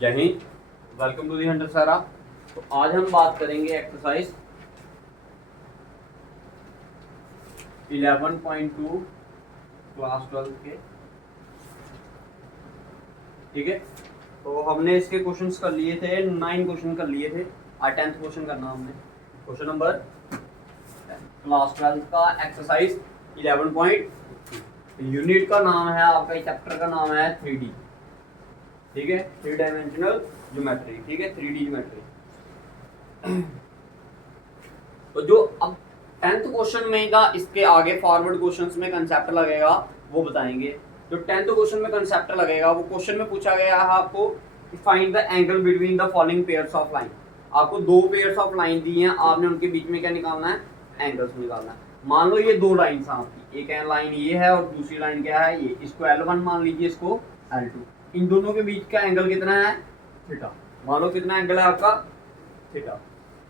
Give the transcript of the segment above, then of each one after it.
जय हिंद, welcome to the hunter Sara. तो आज हम बात करेंगे एक्सरसाइज 11.2 क्लास 12 के। ठीक है, तो हमने इसके क्वेश्चंस कर लिए थे, 9 क्वेश्चन कर लिए थे। आज 10th क्वेश्चन करना हमने। क्वेश्चन नंबर क्लास 12 का एक्सरसाइज 11. यूनिट का नाम है आपका, चैप्टर का नाम है 3D। ठीक है, 3 डायमेंशनल ज्योमेट्री। ठीक है, 3D ज्योमेट्री। तो जो अब 10th क्वेश्चन में का इसके आगे फॉरवर्ड क्वेश्चंस में कंसेप्ट लगेगा वो बताएंगे। जो 10th क्वेश्चन में कंसेप्ट लगेगा वो क्वेश्चन में पूछा गया है आपको find the angle between the following pairs of line. आपको दो पेयर्स ऑफ लाइन दी हैं, आपने उनके बीच में क्या निकालना है? एंगल्स निकालना है। मान लो ये दो लाइन आपकी, एक लाइन ये है और दूसरी लाइन क्या है ये, इसको L1 मान लीजिए, इसको L2। इन दोनों के बीच का एंगल कितना है? थीटा। मान लो कितना एंगल है आपका? थीटा।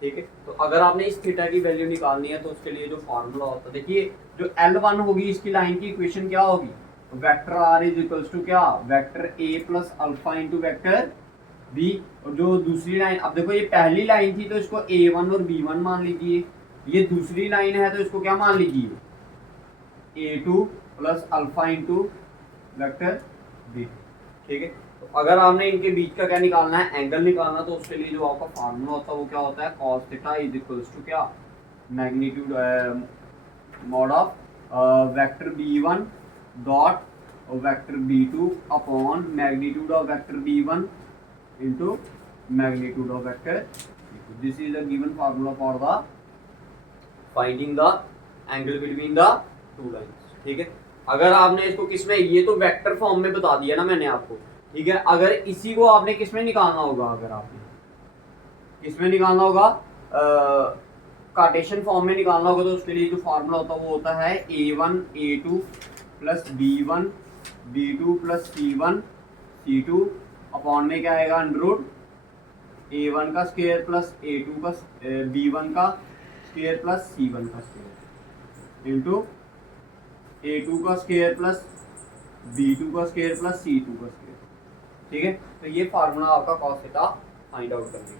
ठीक है, तो अगर आपने इस थीटा की वैल्यू निकालनी है तो उसके लिए जो फॉर्मूला होता है, देखिए जो L1 होगी इसकी लाइन की इक्वेशन क्या होगी? Vector R is equals to क्या? Vector A plus alpha into vector B। और जो दूसरी लाइन, अब देखो ये पहली लाइन थी तो इसको A1 और B1 मान लीजिए, ये दूसरी लाइन है तो इसको क्या मान लीजिए? A2 plus alpha into vector B। ठीक है, तो अगर आपने इनके बीच का क्या निकालना है? एंगल निकालना, तो उसके लिए जो आपका फार्मूला होता है वो क्या होता है? cos theta is equals to क्या? Magnitude mod of vector B1 dot vector B2 upon magnitude of vector B1 into magnitude of vector B2। This is the given formula for the finding the angle between the two lines. ठीक है, अगर आपने इसको किसमें, ये तो vector form में बता दिया ना मैंने आपको। ठीक है, अगर इसी को आपने किसमें निकालना होगा, अगर आपने किसमें निकालना होगा, कार्टेशियन फॉर्म में निकालना होगा, तो उसके लिए जो फार्मूला होता है वो होता है A1 A2 plus B1 B2 plus C1 C2 upon में क्या आएगा? अंडर A1 का स्क्वायर प्लस A2 का B1 का स्क्वायर प्लस C1 का स्क्वायर इंटू A2 का स्क्वायर प्लस B2 का स्क्वायर प्लस C2 का स्क्वायर। ठीक है, तो ये फार्मूला आपका cos थीटा फाइंड आउट करने के।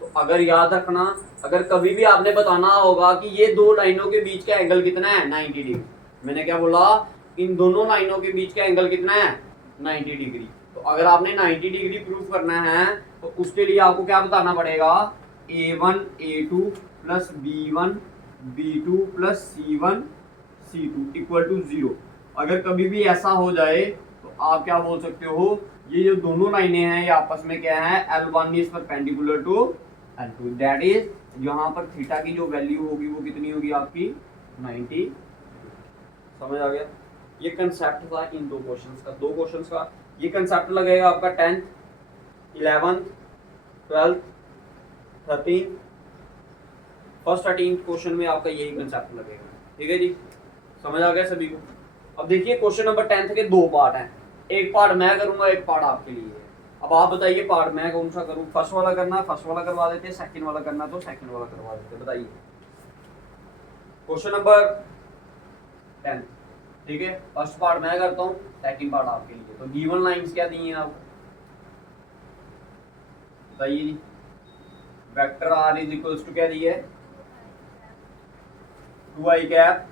तो अगर याद रखना, अगर कभी भी आपने बताना होगा कि ये दो लाइनों के बीच का एंगल कितना है? 90 डिग्री। मैंने क्या बोला? इन दोनों लाइनों के बीच का एंगल कितना है? 90 डिग्री। तो अगर आपने 90 डिग्री प्रूव करना है तो उसके लिए आपको क्या बताना पड़ेगा? A1 A2 plus B1 B2 plus C1 C2 equal to 0। अगर कभी भी ऐसा हो जाए तो आप क्या बोल सकते हो? ये जो दोनों लाइनें हैं ये आपस में क्या है? L1 is perpendicular to L2। That is यहाँ पर थीटा की जो वैल्यू होगी वो कितनी होगी आपकी? 90। समझ आ गया? ये कंसेप्ट था इन दो क्वेश्चंस का, दो क्वेश्चंस का ये कंसेप्ट लगेगा आपका 10th 11th 12th 13th first 13th question में आपका यही कंसेप्ट लगेगा। ठीक है जी, समझ आ गया सभी को? अब देखिए क्वेश्चन नंबर 10th के दो पार्ट हैं, एक पार्ट मैं करूंगा, एक पार्ट आपके लिए है। अब आप बताइए पार्ट मैं कौन सा करूं? फर्स्ट वाला करना, फर्स्ट वाला करवा देते, सेकंड वाला करना तो सेकंड वाला करवा देते। बताइए क्वेश्चन नंबर 10। ठीक है, फर्स्ट पार्ट मैं करता हूं, सेकंड पार्ट आपके लिए। तो गिवन लाइंस क्या दी हैं आपको? बताइए जी। Vector R is equals to क्या दी है? 2i cap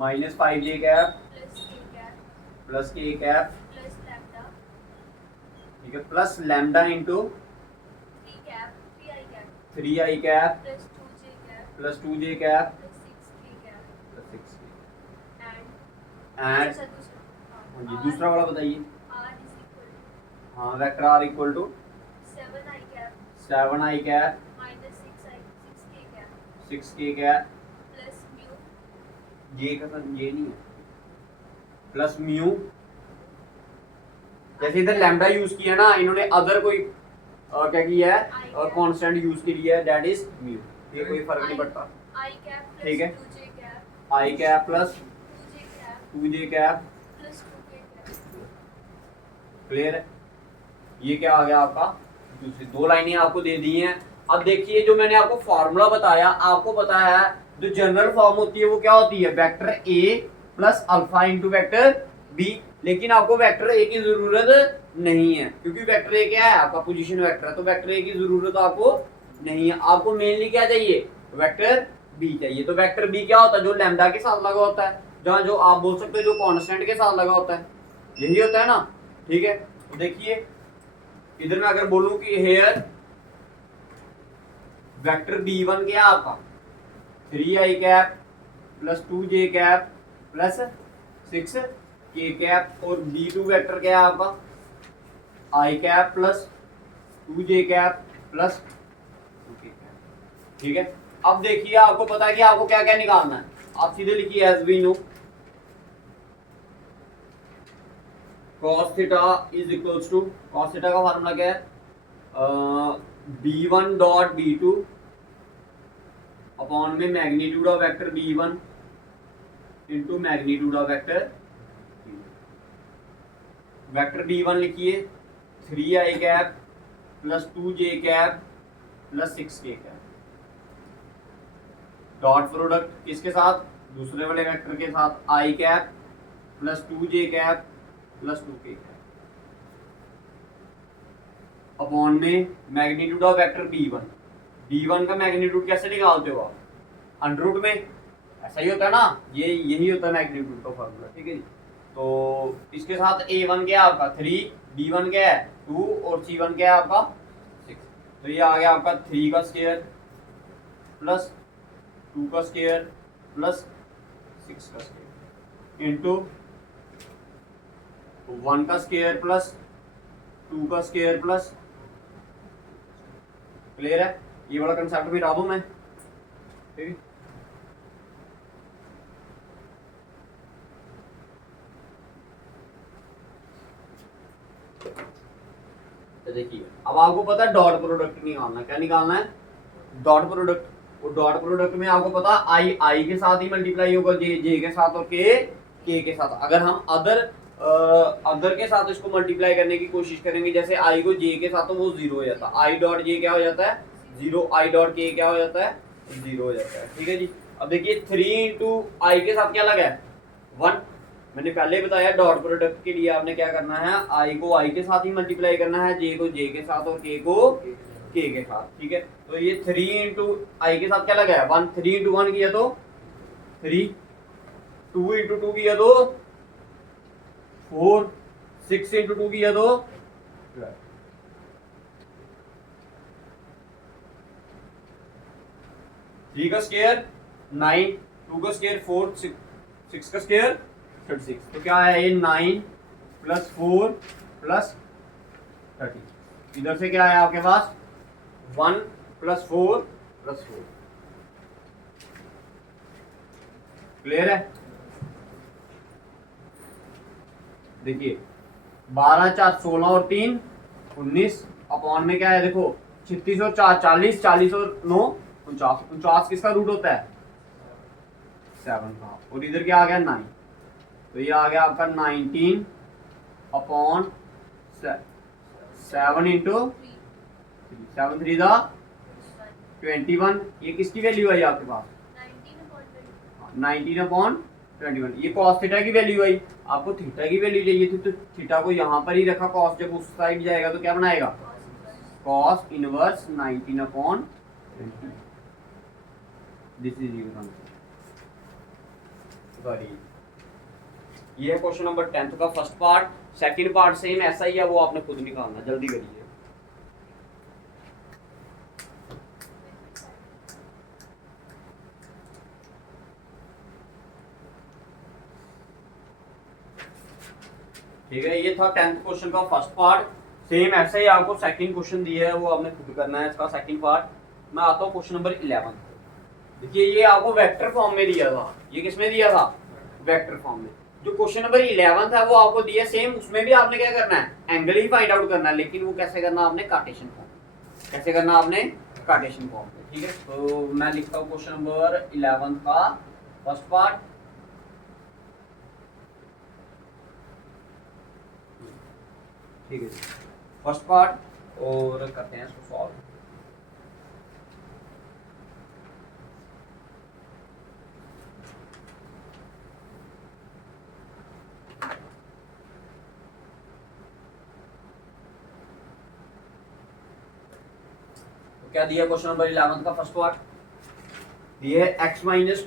minus 5j cap plus k cap, ठीक है, plus lambda into 3i cap plus 2j cap plus 6k। And हाँ जी, दूसरा वाला बताइए। हाँ, vector R equal to 7i cap 6k cap, ये का सर ये नहीं है, प्लस म्यू। जैसे इधर लैम्डा यूज किया ना इन्होंने, अदर कोई क्या किया है? कांस्टेंट यूज किया है, दैट इज म्यू। ये कोई फर्क नहीं पड़ता। ठीक है, i cap plus 2j cap, clear है? ये क्या आ गया आपका? दूसरी दो लाइनें आपको दे दी हैं। अब देखिए जो मैंने आपको फॉर्मूला बताया, आपको पता है जो जनरल फॉर्म होती है वो क्या होती है? Vector A plus alpha into vector B। लेकिन आपको वेक्टर ए की जरूरत नहीं है, क्योंकि वेक्टर ए क्या है आपका पोजीशन वेक्टर है, तो वेक्टर ए की जरूरत आपको नहीं है। आपको मेनली क्या चाहिए, वेक्टर बी चाहिए। तो वेक्टर बी क्या होता है, जो लैम्डा के साथ लगा होता है, जहाँ जो आप बोल सकते हो जो कांस्टेंट के साथ लगा होता है, यही होता है ना। ठीक है, तो देखिए इधर मैं अगर बोलूं कि हेयर वेक्टर b1 क्या है आपका 3i cap plus 2j cap plus 6k cap, और b2 वेक्टर क्या है आपका i cap plus 2j cap plus 2k cap. ठीक है, अब देखिए आपको पता है कि आपको क्या क्या निकालना है, आप सीधे लिखिए as we know cos theta is equals to, cos theta का फार्मूला क्या है b1 डॉट b2 अपॉन में magnitude of vector b1 into magnitude of vector b1 लिखिए 3i cap plus 2j cap plus 6k cap, dot product किसके साथ, दूसरे वाले vector के साथ i cap plus 2j cap plus 2k cap, upon में magnitude of vector b1 का magnitude कैसे निकालते हो आप, अंडर रूट में, ऐसा ही होता है ना, ये यही होता है मैग्नीट्यूड का फॉर्मूला। ठीक है जी, तो इसके साथ a1 क्या है आपका 3, b1 क्या है 2 और c1 क्या है आपका 6, तो ये आ गया आपका 3 का स्क्वायर प्लस 2 का स्क्वायर प्लस 6 का स्क्वायर इंटू 1 का स्क्वायर प्लस 2 का स्क्वायर प्लस, क्लियर है, ये वाला कंसेप्ट भी डालूं मैं। ठीक है, तो देखिए अब आपको पता है डॉट प्रोडक्ट निकालना, क्या निकालना है, डॉट प्रोडक्ट। और डॉट प्रोडक्ट में आपको पता है आई के साथ ही मल्टीप्लाई होगा, जे के साथ और के के साथ। अगर हम अदर के साथ इसको मल्टीप्लाई करने की कोशिश करेंगे, जैसे आई को जे के साथ, तो वो जीरो हो जाता है, आई डॉट जे क्या हो जाता है जीरो, आई डॉट के क्या हो जाता है जीरो हो जाता है। ठीक है जी, अब देखिए 3 इंटू आई के साथ क्या लगा है 1, मैंने पहले बताया डॉट प्रोडक्ट के लिए आपने क्या करना है, आई को आई के साथ ही मल्टीप्लाई करना है, जे को जे के साथ और के को के के साथ। ठीक है, तो ये 3 इंटू आई के साथ क्या लगा है 1, 3 इंटू 1 किया तो 3, 2 इंटू 2 किया तो 4, 6 इंटू 2 किया तो 12, 3 का स्क्वायर 9, 2 का स्क्वायर 4, 6 का स्क्वायर 36, तो क्या है ये 9 प्लस 4 प्लस 30, इधर से क्या है आपके पास 1 प्लस 4 प्लस 4, क्लियर है। देखिए 12 4 16 और 3 19, अपॉन में क्या है देखो 36 और 4 40, 40 और 9 49, 49 किसका रूट होता है 7 का, और इधर क्या आ गया 9, तो ये आ गया आपका 19 अपॉन 7 इंटू 7 3 दा 21, ये किसकी वैल्यू आई आपके पास 19 अपॉन 21, ये cos थीटा की वैल्यू आई, आपको थीटा की वैल्यू चाहिए थी, तो थीटा को यहाँ पर ही रखा, cos जब उस साइड जाएगा तो क्या बनाएगा cos inverse 19 upon 20, this is your answer. Sorry, ये है क्वेश्चन नंबर 10th का first part. Second part same ऐसा ही है, वो आपने खुद निकालना, जल्दी करिए। ठीक है, ये था 10th क्वेश्चन का फर्स्ट पार्ट। सेम ऐसे ही आपको सेकंड क्वेश्चन दिया है, वो आपने खुद करना है इसका सेकंड पार्ट। मैं आता हूँ क्वेश्चन नंबर 11। देखिए ये आपको वेक्टर फॉर्म में दिया था, ये किसमें दिया था वेक्टर फॉर्म में। जो क्वेश्चन नंबर 11 था वो आपको दिया सेम, उसमें भी आपने क्या करना है एंगल ही फाइंड आउट करना है, लेकिन वो कैसे करना आपने कार्टेशियन फॉर्म, कैसे करना आपने कार्टेशियन फॉर्म में। ठीक है, तो मैं लिखता हूँ क्वेश्चन नंबर 11 का फर्स्ट पार्ट। ठीक है, फर्स्ट पार्ट और करते हैं इसको सॉल्व। तो क्या दिया क्वेश्चन नंबर 11 का फर्स्ट पार्ट दिए है x minus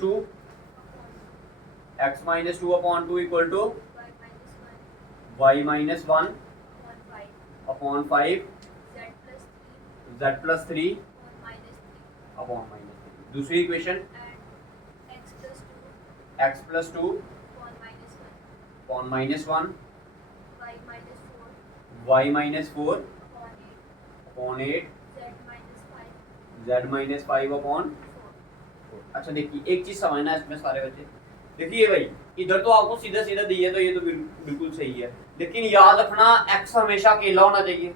two upon 2 equal to y minus 1 upon 5 z plus 3 upon minus 3। दूसरी equation x plus 2 upon minus 1 y minus 4 upon 8 z minus 5 upon. अच्छा देखिए एक चीज समझना है इसमें सारे बच्चे, देखिए भाई इधर तो आपको सीधा सीधा दी है तो ये तो बिल्कुल सही है, लेकिन याद रखना x हमेशा अकेला होना चाहिए,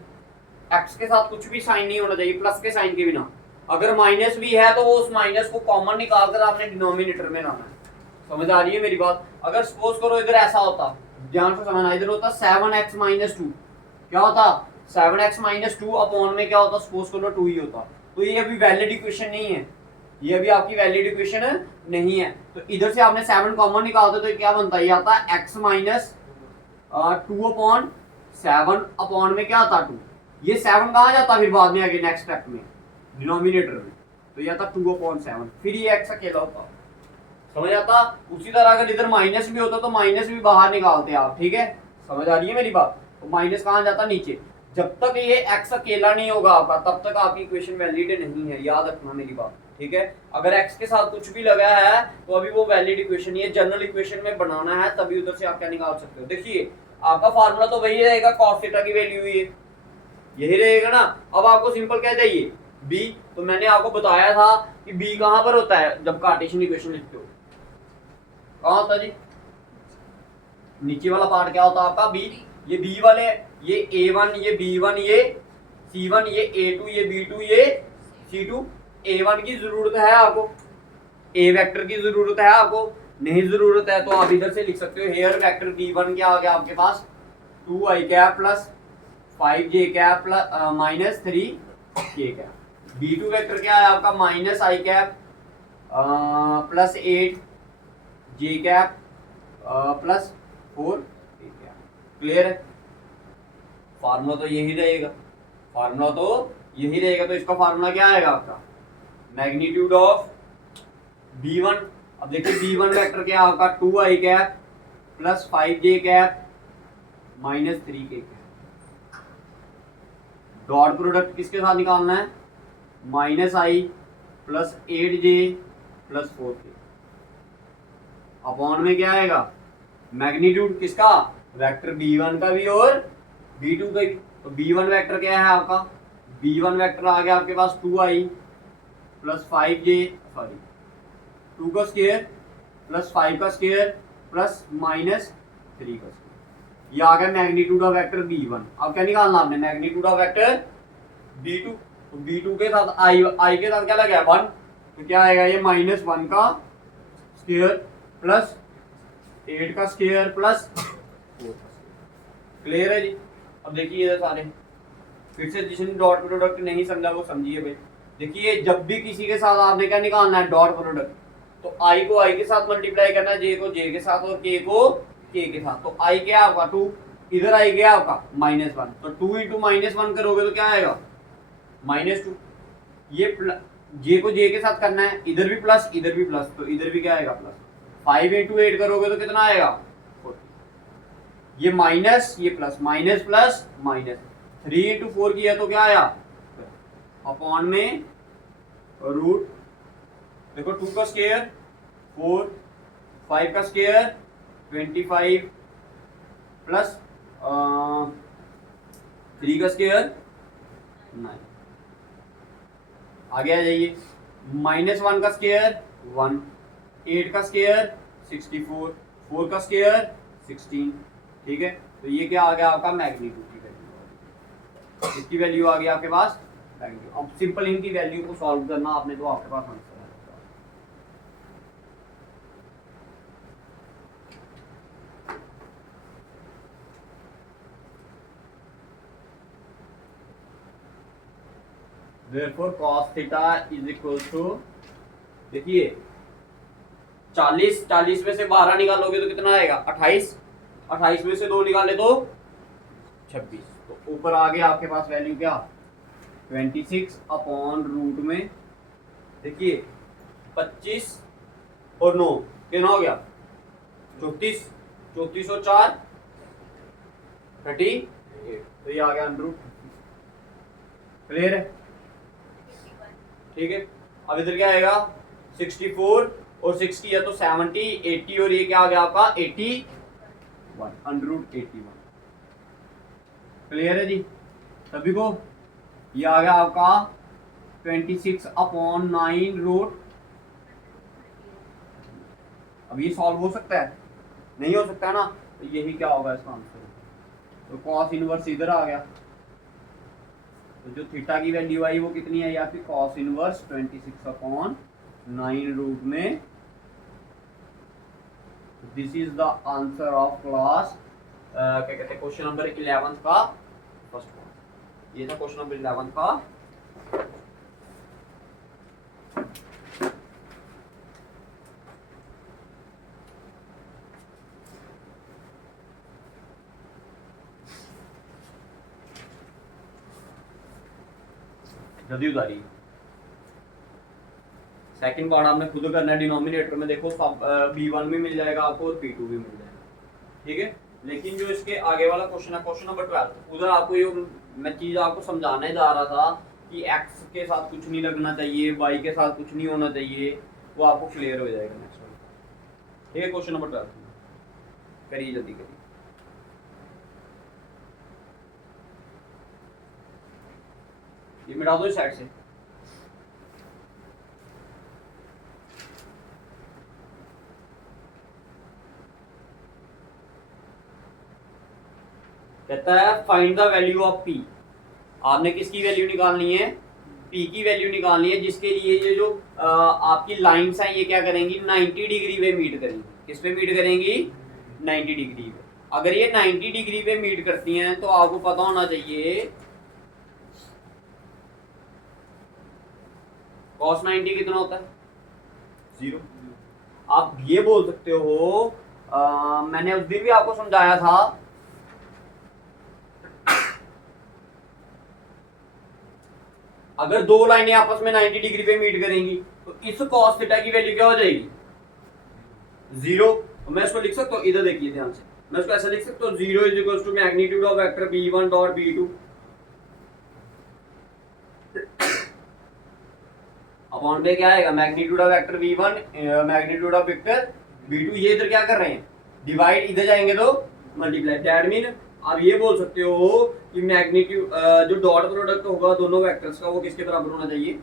x के साथ कुछ भी साइन नहीं होना चाहिए प्लस के साइन के बिना। अगर माइनस भी है तो वो उस माइनस को कॉमन निकाल कर आपने डिनोमिनेटर में लाना है। समझ आ रही है मेरी बात? अगर सपोज करो इधर ऐसा होता, ध्यान से समझना, इधर होता 7x माइनस 2, क्या होता 7x माइनस 2 अपॉन में क्या होता, सपोज करो 2 ही होता, तो ये अभी वैलिड इक्वेशन नहीं है, ये अभी आपकी वैलिड इक्वेशन नहीं है। तो इधर से आपने 7 कॉमन निकालते तो क्या बनता है, ये आता है x माइनस 2 अपॉन 7 अपॉन में क्या आता 2, ये 7 कहाँ जाता फिर बाद में आगे नेक्स्ट स्टेप में डिनोमिनेटर में, तो ये आता 2 अपॉन 7, फिर ये x अकेला होता। समझ आता? उसी तरह अगर इधर माइनस भी होता तो माइनस भी बाहर निकालते आप, ठीक है? समझ आ रही है मेरी बात? तो माइनस कहाँ जाता, नीचे। जब तक ये x अकेला नहीं होगा आपका तब तक आपकी इक्वेशन वैलिड नहीं है, याद रखना मेरी बात, ठीक है? अगर x के साथ कुछ भी लगा है तो अभी वो वैलिड इक्वेशन नहीं है, जनरल इक्वेशन में बनाना है तभी उधर से आप क्या निकाल सकते हो। देखिए आपका फार्मूला तो वही रहेगा, cos थीटा की वैल्यू यही रहेगा ना। अब आपको सिंपल क्या चाहिए, b, तो मैंने आपको बताया था कि b कहाँ पर होता है जब कार्टेशियन इक्वेशन लिखते हो, कहाँ होता जी, नीचे वाला पार्ट क्या होता है आपका b, ये b वाले, ये a1, ये b1, ये c1, ये a2, ये b2, ये c2। a1 की जरूरत है आपको, a वेक्टर की जरूरत है आपको, नहीं जरूरत है तो आप इधर से लिख सकते हो, हेयर वेक्टर b1 क्या आ गया आपके पास 2i cap plus 5j cap plus minus 3k cap. b2 vector क्या है आपका minus i cap plus 8j cap plus 4k cap. Clear है? फार्मूला तो यही रहेगा, फार्मूला तो यही रहेगा। तो इसका फार्मूला क्या आएगा आपका, मैग्नीट्यूड ऑफ b1। अब देखिए b1 वेक्टर क्या आपका 2i cap plus 5j cap minus 3k cap. Dot product किसके साथ निकालना है, minus i plus 8j plus 4k upon में क्या आएगा, मैग्नीट्यूड किसका, वेक्टर b1 का भी और b2 का भी। तो b1 वेक्टर क्या है आपका, b1 वेक्टर आ गया आपके पास 2i प्लस 5j सॉरी 2 का स्क्वायर प्लस 5 का स्क्वायर प्लस माइनस 3 का स्क्वायर, ये आ गया मैग्नीट्यूड ऑफ वेक्टर b1। अब क्या निकालना आपने, मैग्नीट्यूड ऑफ वेक्टर b2। तो b2 के साथ i के साथ क्या लगा 1, तो क्या आएगा ये माइनस 1 का स्क्वायर प्लस 8 का स्क्वायर प्लस 4 का स्क्वायर। क्लियर है जी? अब देखिए इधर सारे फिर से जिसने डॉट प्रोडक्ट नहीं समझा वो समझिए भाई। देखिए जब भी किसी के साथ आपने क्या निकालना है डॉट प्रोडक्ट, तो i को i के साथ मल्टीप्लाई करना है, j को j के साथ और k को k के साथ। तो i क्या आपका 2, इधर i गया आपका माइनस 1, तो 2 इंटू माइनस 1 करोगे तो क्या आएगा माइनस 2। ये j को j के साथ करना है, इधर भी प्लस इधर भी प्लस, तो इधर भी क्या आएगा प्लस। 5 इंटू 8 करोगे तो कितना आएगा 40। ये माइनस ये plus, minus plus minus, 3 into 4 किया तो क्या आया अपॉन में रूट, देखो 2 का स्क्वायर 4, 5 का स्क्वायर 25 प्लस 3 का स्क्वायर 9। आगे आ जाइए, माइनस 1 का स्क्वायर 1, 8 का स्क्वायर 64, 4 का स्क्वायर 16। ठीक है, तो ये क्या आ गया आपका मैग्नीट्यूड की वैल्यू, इसकी वैल्यू आ गई आपके पास मैग्नीट्यूड। अब सिंपल इनकी वैल्यू को सॉल्व करना आपने तो आपके पास आंसर है। Therefore cos theta is equal to, देखिए 40 में से 12 निकालोगे तो कितना आएगा 28, 28 में से 2 निकाले तो 26। तो ऊपर आ गया आपके पास वैल्यू क्या 26 अपॉन रूट में देखिए 25 और 9 कितना हो गया 34, 34 और 4 38, तो ये आ गया अंडर रूट। क्लियर है? ठीक है, अब इधर क्या आएगा 64 और 6 किया तो 70, 80 और ये क्या आ गया आपका 81 अंडर रूट 81। क्लियर है जी सभी को? ये आ गया आपका 26 अपॉन 9 रूट। अब ये सॉल्व हो सकता है? नहीं हो सकता है ना, तो यही क्या होगा इसका आंसर। तो कॉस इनवर्स इधर आ गया, तो जो थीटा की वैल्यू आई वो कितनी आई आपकी कॉस इनवर्स 26 अपॉन 9 रूट में। This is the answer of class क्या कहते हैं क्वेश्चन नंबर 11 का फर्स्ट पार्ट। ये था क्वेश्चन नंबर 11 का जल्दी उतारी। सेकंड पार्ट आपने खुद करना है, डिनोमिनेटर में देखो b1 भी मिल जाएगा आपको और p2 भी मिल जाएगा। ठीक है, लेकिन जो इसके आगे वाला क्वेश्चन है क्वेश्चन नंबर 12, उधर आपको ये मैं चीज आपको समझाने जा रहा था कि x के साथ कुछ नहीं लगना चाहिए, y के साथ कुछ नहीं होना चाहिए, वो आपको क्लियर हो जाएगा नेक्स्ट वाला। ठीक है, क्वेश्चन नंबर 12 करिए, जल्दी करिए। ये मिटा दो इस साइड से। कहता है find the value of p। आपने किसकी वैल्यू निकालनी है? p की वैल्यू निकालनी है, जिसके लिए ये जो आपकी लाइंस हैं ये क्या करेंगी 90 डिग्री पे मीट करेंगी। किस पे मीट करेंगी 90 डिग्री पे। अगर ये 90 डिग्री पे मीट करती हैं तो आपको पता होना चाहिए cos 90 कितना होता है 0। आप ये बोल सकते हो मैंने उस दिन भी आपको समझाया था अगर दो लाइनें आपस में 90 डिग्री पे मीट करेंगी तो इस cos थीटा की वैल्यू क्या हो जाएगी 0। तो मैं इसको लिख सकता हूँ, इधर देखिए ध्यान से, मैं इसको ऐसा लिख सकता हूँ 0 is equal to magnitude of vector b1 dot b2 upon पे क्या आएगा magnitude of vector v1 magnitude of vector v2। ये इधर क्या कर रहे हैं डिवाइड, इधर जाएंगे तो मल्टीप्लाई। दैट मीन आप ये बोल सकते हो कि मैग्नीट्यूड जो डॉट प्रोडक्ट होगा दोनों वेक्टर्स का वो किसके बराबर होना चाहिए।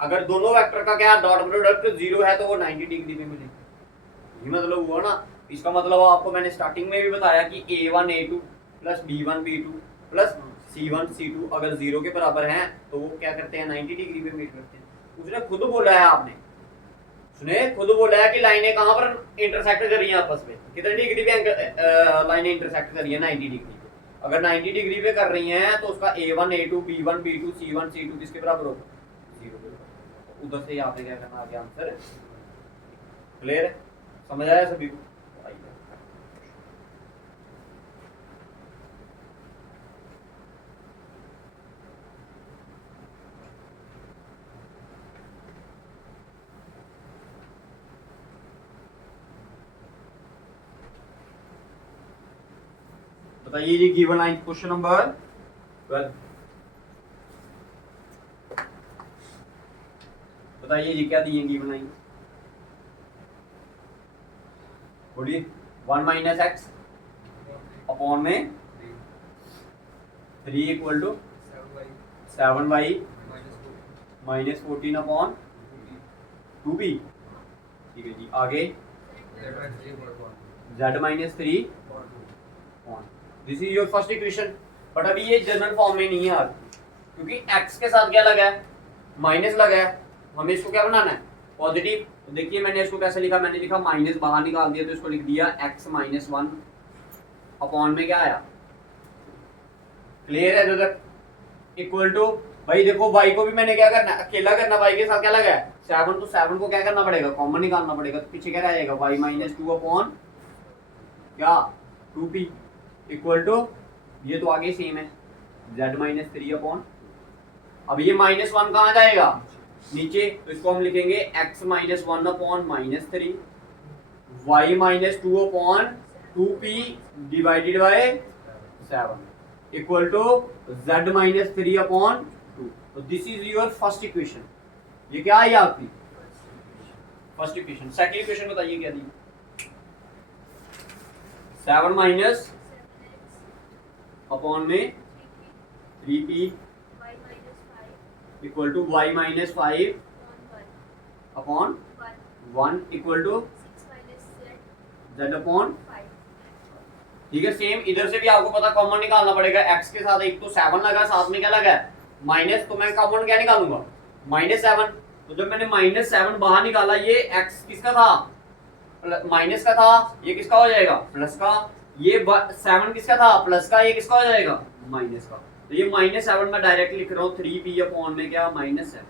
अगर दोनों वेक्टर का क्या डॉट प्रोडक्ट 0 है तो वो 90 डिग्री में मिलेगा। ये मतलब हुआ ना। इसका मतलब आपको मैंने स्टार्टिंग में भी बताया कि a1 a2 plus b1 b2 plus c1 c2 अगर 0 के बराबर हैं तो वो क्या करते हैं 90 डिग्री पे मीट करते हैं। उसने खुद बोला है, आपने सुने खुद बोला है कि लाइनें कहां पर इंटरसेक्ट कर रही हैं आपस में, कितने डिग्री पे लाइनें इंटरसेक्ट कर रही है 90 डिग्री पे। अगर 90 डिग्री पे कर रही हैं तो उसका a1 a2 b1 b2 c1 c2 किसके बराबर होगा 0 के बराबर। उधर से आपने क्या करना आगे आंसर। क्लियर है, समझ आया सभी को? बताइए जी गिवन लाइन क्वेश्चन नंबर 12 बताइए जी क्या दिए गिवन लाइन। बोलिए 1 माइनस एक्स अपॉन में 3 equal to 7y minus 14 upon 2b। ठीक है जी, आगे z minus 3। This is your first equation. But अभी ये जनरल फॉर्म में नहीं है आज, क्योंकि x के साथ क्या लगा है माइनस लगा है। हमें इसको क्या बनाना है पॉजिटिव। तो देखिए मैंने इसको कैसे लिखा, मैंने लिखा माइनस बाहर निकाल दिया तो इसको लिख दिया x माइनस 1 अपॉन में क्या आया। क्लियर है जो तक इक्वल टू भाई देखो y को भी मैंने क्या करना है अकेला करना, y के साथ क्या लगा है 7 तो 7 को क्या करना पड़ेगा कॉमन निकालना पड़ेगा। तो पीछे क्या रहेगा y माइनस 2 अपॉन क्या 2p इक्वल टू ये तो आगे सेम है z माइनस 3 अपॉन अब ये -1 कहाँ जाएगा, नीचे, तो इसको हम लिखेंगे x -1 upon -3 y -2 upon 2p divided by 7 equal to z -3 upon 2। तो this is your first equation. ये क्या है आपकी फर्स्ट इक्वेशन। सेकंड इक्वेशन बताइए क्या दी, 7 माइनस अपॉन में 3p equal to y -5 upon 1 equal to z upon. ठीक है, सेम इधर से भी आपको पता कॉमन निकालना पड़ेगा। x के साथ एक तो 7 लगा, साथ में क्या लगा है माइनस, तो मैं कॉमन क्या निकालूंगा -7। तो जब मैंने -7 बाहर निकाला, ये x किसका था माइनस का था, ये किसका हो जाएगा प्लस का, ये 7 किसका था प्लस का, ये किसका हो जाएगा माइनस का। तो ये -7 मैं डायरेक्ट लिख रहा हूँ 3p अपॉन में क्या -7।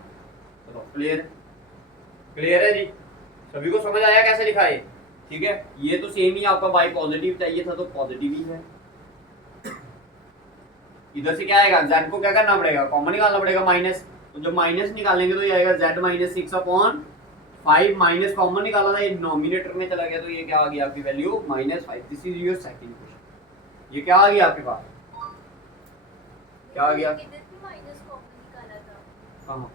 तो क्लियर क्लियर है जी, सभी को समझ आया कैसे लिखा है। ठीक है, ये तो सेम ही आपका y पॉजिटिव चाहिए था तो पॉजिटिव ही है। इधर से क्या आएगा, z को क्या करना पड़ेगा कॉमन निकालना पड़ेगा माइनस, तो जब माइनस निकालेंगे तो ये आएगा z -6 अपॉन 5, माइनस कॉमन निकाला था, ये डिनोमिनेटर में चला गया, तो ये क्या आ गया आपकी value -5। This is your second question. ये क्या आ गया आपके पास, क्या आ गया कहाँ,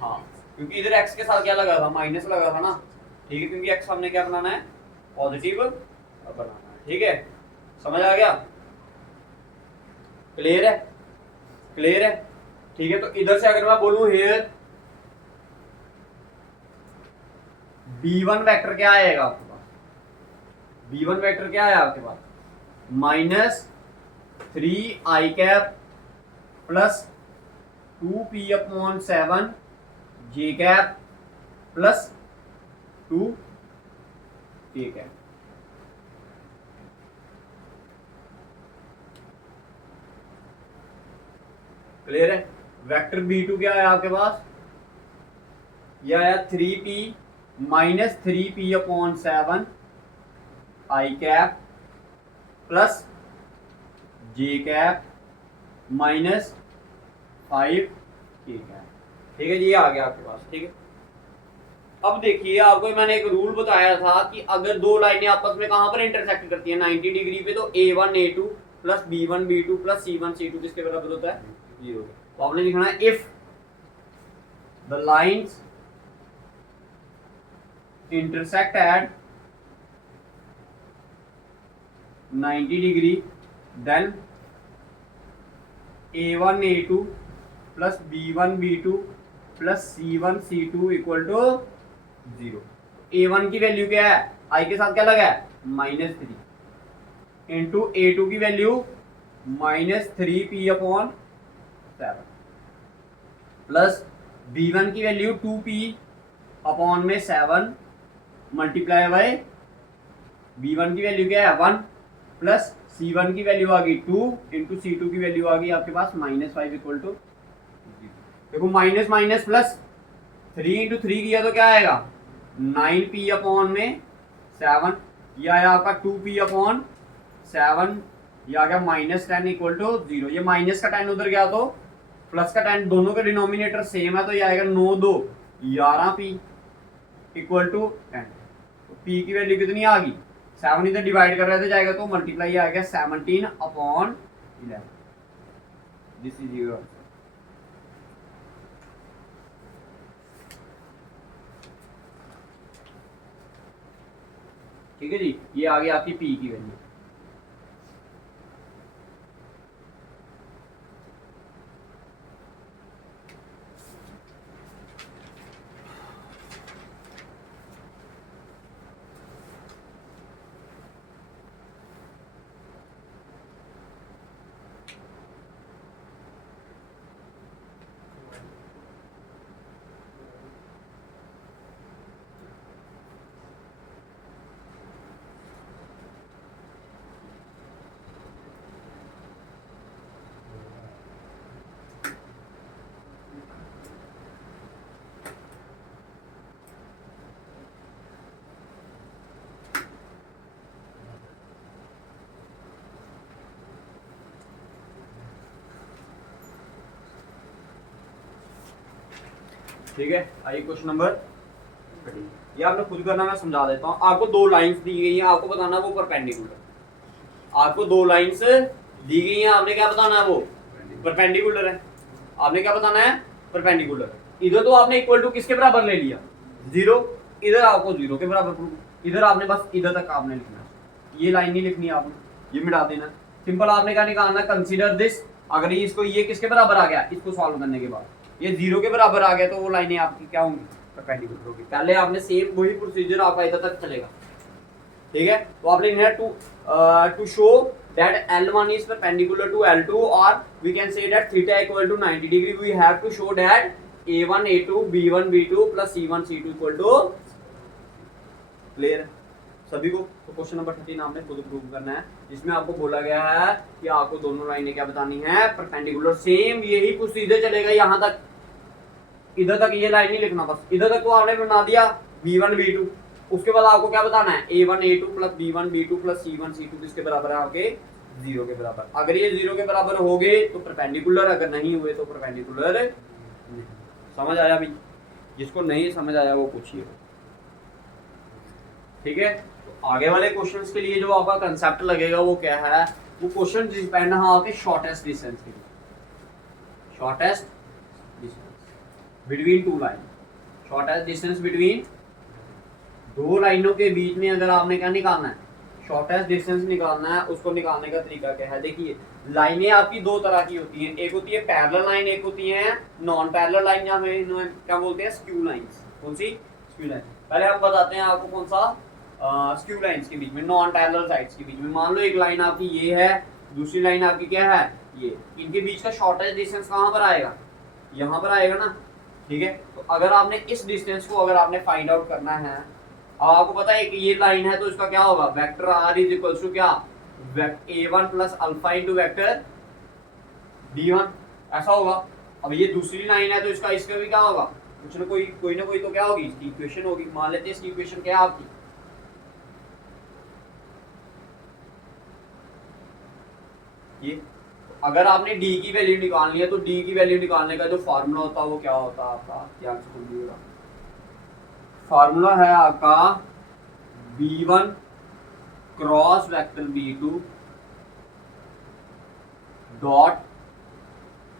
हाँ क्योंकि इधर x के साथ क्या लगा था माइनस लगा था ना। ठीक है, क्योंकि x हमने क्या बनाना है पॉजिटिव बनाना है। ठीक है, समझ आ गया, क्लियर है क्लियर है। ठीक है, तो इधर से अगर मैं बोलूं हियर b1 वेक्टर क्या आएगा आपके पास, b1 वेक्टर क्या है आपके पास -3i cap plus 2p upon 7 j cap plus 2 k cap. Clear है। वेक्टर b2 क्या है आपके पास, यह आया 3p minus 3p upon 7 i cap plus j cap minus 5 k cap. ठीक है जी, ये आ गया आपके पास। ठीक है, अब देखिए आपको मैंने एक रूल बताया था कि अगर दो लाइनें आपस में कहां पर इंटरसेक्ट करती हैं 90 डिग्री पे, तो a1 a2 plus b1 b2 plus c1 c2 किसके बराबर होता है 0। तो आपने लिखना है if the lines intersect at 90 degree then a1 a2 plus b1 b2 plus c1 c2 equal to 0। a1 की वैल्यू क्या है, i के साथ क्या लगा है -3 इंटू a2 की value -3p upon 7 plus b1 की वैल्यू 2p अपॉन में 7 मल्टीप्लाई बाय b1 की वैल्यू क्या है 1 प्लस c1 की वैल्यू आ गई 2 इंटू c2 की वैल्यू आ गई आपके पास -5 इक्वल टू 0। देखो माइनस माइनस प्लस 3 इंटू 3 किया तो क्या आएगा 9p अपॉन में 7, यह आया आपका 2p अपॉन 7, यह आ गया -10 इक्वल टू 0। ये माइनस का 10 उधर गया तो प्लस का 10, दोनों के डिनोमिनेटर सेम है, तो ये आएगा 9 2 11p इक्वल टू 10। तो p की वैल्यू कितनी आ गई 7, इधर डिवाइड कर रहे थे जाएगा तो मल्टीप्लाई आ गया 17 अपॉन 11। This is your. ठीक है जी, ये आ गई आपकी p की वैल्यू। ठीक है, आइए क्वेश्चन नंबर 13। ये आपने खुद करना, मैं समझा देता हूँ। आपको दो लाइंस दी गई हैं, आपको बताना वो परपेंडिकुलर। आपको दो लाइंस दी गई हैं, आपने क्या बताना है, वो परपेंडिकुलर है। आपने क्या बताना है, परपेंडिकुलर। इधर तो आपने इक्वल टू किसके बराबर ले लिया, 0। इधर आपको 0 के बराबर प्रूव। इधर आपने बस इधर तक आपने लिखना है, ये लाइन नहीं लिखनी है आपने, ये मिटा देना। सिंपल आपने क्या निकालना, कंसीडर दिस। अगर ये इसको ये किसके बराबर आ गया, इसको सॉल्व करने के बाद ये 0 के बराबर आ गया, तो वो लाइनें आपकी क्या होंगी, परपेंडिकुलर होगी। पहले आपने सेम वही प्रोसीजर आपका इधर तक चलेगा, ठीक है। तो आपने लिखना है to show that L1 is perpendicular to L2, or we can say that theta equal to 90 degree. We have to show that A1 A2 B1 B2 plus C1 C2 equal to, clear सभी को। तो question number 13 आपने खुद prove करना है, जिसमें आपको बोला गया है कि आपको दोनों लाइनें क्या बतानी है, परपेंडिकुलर। सेम यही प्रोसीजर चलेगा यहाँ तक, इधर तक ये लाइन नहीं लिखना, बस इधर तक तो आपने बना दिया B1 B2। उसके बाद आपको क्या बताना है, A1 A2 plus B1 B2 plus C1 C2 किसके बराबर है, आपके 0 के बराबर। अगर ये 0 के बराबर हो गए तो परपेंडिकुलर, अगर नहीं हुए तो परपेंडिकुलर नहीं। समझ आया भाई? जिसको नहीं समझ आया वो पूछिए, ठीक है। तो आगे वाले क्वेश्चंस के लिए जो आपका कंसेप्ट लगेगा वो क्या है, वो क्वेश्चन डिपेंड है आपके शॉर्टेस्ट डिस्टेंस के लिए। Shortest distance between two line, shortest distance between दो लाइनों के बीच में अगर आपने क्या निकालना है, शॉर्टेस्ट डिस्टेंस निकालना है। उसको निकालने का तरीका क्या है, देखिए लाइनें आपकी दो तरह की होती हैं, एक होती है पैरेलल लाइन, एक होती है नॉन पैरेलल लाइन, या हमें क्या बोलते हैं, स्क्यू लाइंस। कौन सी, स्क्यू लाइन। पहले हम बताते हैं आपको कौन सा, स्क्यू लाइंस के बीच में, नॉन पैरेलल साइड्स के बीच में। मान लो एक लाइन आपकी ये है, दूसरी लाइन आपकी क्या है, ये। इनके बीच का शॉर्टेस्ट डिस्टेंस कहाँ पर आएगा, यहाँ पर आएगा ना, ठीक है। तो अगर आपने इस डिस्टेंस को अगर आपने फाइंड आउट करना है, आपको पता है कि ये लाइन है, तो इसका क्या होगा, vector r is equal to क्या, a1 plus alpha into vector b1, ऐसा होगा। अब ये दूसरी लाइन है, तो इसका भी क्या होगा, कुछ ना कोई तो क्या होगी, इसकी इक्वेशन होगी। मान लेते हैं इसकी इक्वेशन क्या है आपकी, ये। अगर आपने d की वैल्यू निकालनी है, तो d की वैल्यू निकालने का जो फार्मूला होता है वो क्या होता है आपका, ध्यान से सुनिएगा। फार्मूला है आपका b1 cross vector b2 dot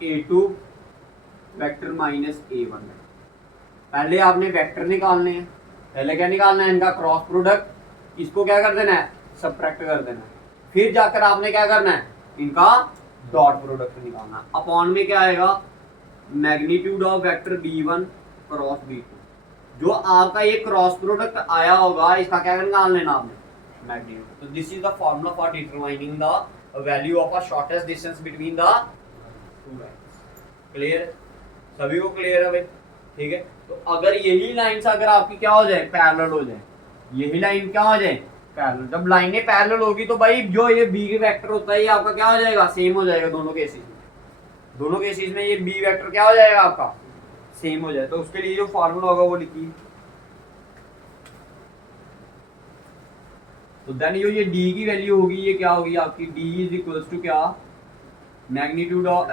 a2 vector minus a1। पहले आपने वेक्टर निकालने हैं, पहले क्या निकालना है, इनका क्रॉस प्रोडक्ट, इसको क्या कर देना है, सबट्रैक्ट कर देना है। फिर जाकर आपने क्या करना है, इनका डॉट प्रोडक्ट निकालना। अपॉन में क्या आएगा, magnitude of vector b1 cross b2। जो आपका ये क्रॉस प्रोडक्ट आया होगा, इसका क्या निकाल लेना आपने, मैग्नीट्यूड। तो this is the formula for determining the value of a shortest distance between the two lines. Clear, सभी को क्लियर है भाई, ठीक है। तो अगर यही लाइंस अगर आपकी क्या हो जाए, पैरेलल हो जाए, यही लाइन क्या हो जाए, पैरेलल। जब लाइनें पैरेलल होगी तो भाई जो ये बी वेक्टर होता है, ये आपका क्या हो जाएगा, सेम हो जाएगा दोनों केसेस में। दोनों केसेस में ये बी वेक्टर क्या हो जाएगा आपका, सेम हो जाए। तो उसके लिए जो फार्मूला होगा वो लिखिए। तो देन ये d की वैल्यू होगी, ये क्या होगी आपकी, d इज इक्वल्स टू क्या, magnitude of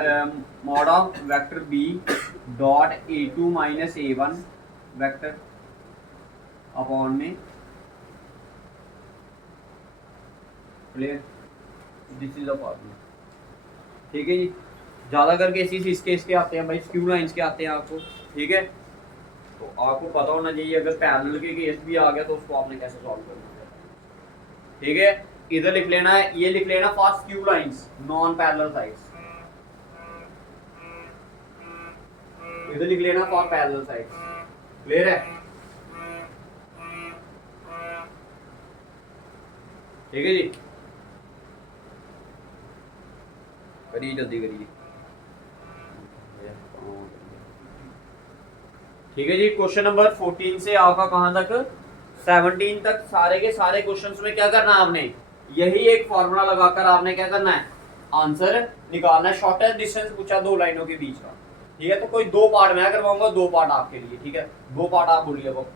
mod of vector b dot a2 minus a1 vector upon में, clear, this is the formula, ठीक है जी। ज्यादा करके इसके इसके आते हैं भाई, स्क्यू लाइंस के आते हैं आपको, ठीक है। तो आपको पता होना चाहिए, अगर पैरेलल के केस भी आ गया तो उसको आपने कैसे सॉल्व करना है, ठीक है। इधर लिख लेना है, ये लिख लेना for skew lines non parallel sides, इधर लिख लेना फॉर पैरेलल साइड्स। क्लियर है, ठीक है जी, करिए जल्दी करिए, ठीक है जी। क्वेश्चन नंबर 14 से आपका कहां तक, 17 तक सारे के सारे क्वेश्चंस में क्या करना है आपने, यही एक फॉर्मूला लगाकर आपने क्या करना है, आंसर निकालना है। शॉर्टेस्ट डिस्टेंस पूछा दो लाइनों के बीच का, ठीक है। तो कोई दो पार्ट मैं करवाऊंगा, दो पार्ट आपके लिए, ठीक है। दो पार्ट आप बोलिए अब।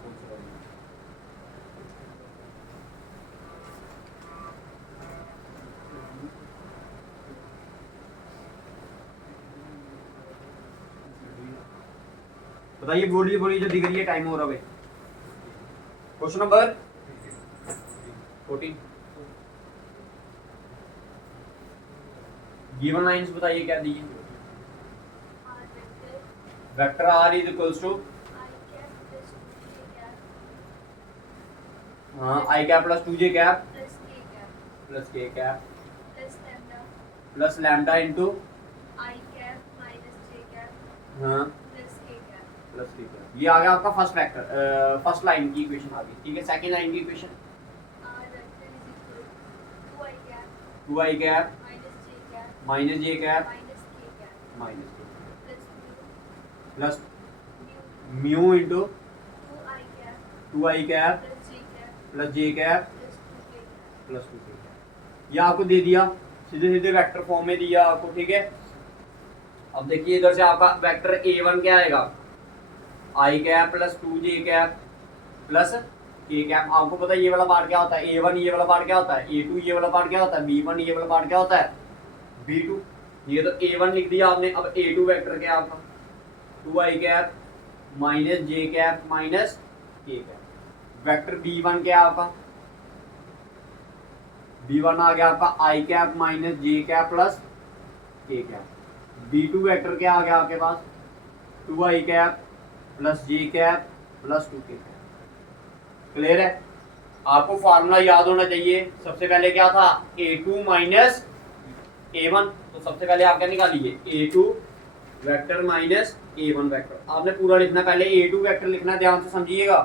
बताइए, बोलिए बोलिए, जो दिख रही है, टाइम हो रहा है। Question number 14। गिवन लाइंस बताइए क्या दी है। Vector r is equals to i cap plus 2j cap plus k cap plus lambda into i cap minus j cap हाँ plus k cap plus k cap. ये आ गया आपका first vector, first line की equation आ गई, ठीक है। सेकंड लाइन की equation r vector is equal to i cap 2i cap minus j cap minus j cap minus k cap minus k plus plus mu into two i 2i cap cap plus j cap plus j cap plus two k cap plus 2k cap. ये आपको दे दिया, सीधे सीधे vector form में दिया आपको, ठीक है। अब देखिए इधर से आपका वेक्टर a1 क्या आएगा, i cap plus 2j cap plus k cap. आपको पता है ये वाला पार्ट क्या होता है, a1 ये वाला पार्ट क्या होता है, a2 ये वाला पार्ट क्या होता है, b1 ये वाला पार्ट क्या होता है, b2। ये तो a1 लिख दिया आपने। अब a2 वेक्टर क्या आपका 2i cap minus j cap minus k cap. Vector b1 क्या आपका, b1 आ गया आपका i cap minus j cap plus k cap. b2 vector क्या आ गया आपके पास 2i cap plus j cap plus 2k cap. Clear है। आपको फार्मूला याद होना चाहिए। सबसे पहले क्या था a2 माइनस a1, तो सबसे पहले आप क्या निकालिए a2 vector minus a1 vector. आपने पूरा लिखना, पहले a2 वेक्टर लिखना, ध्यान से समझिएगा।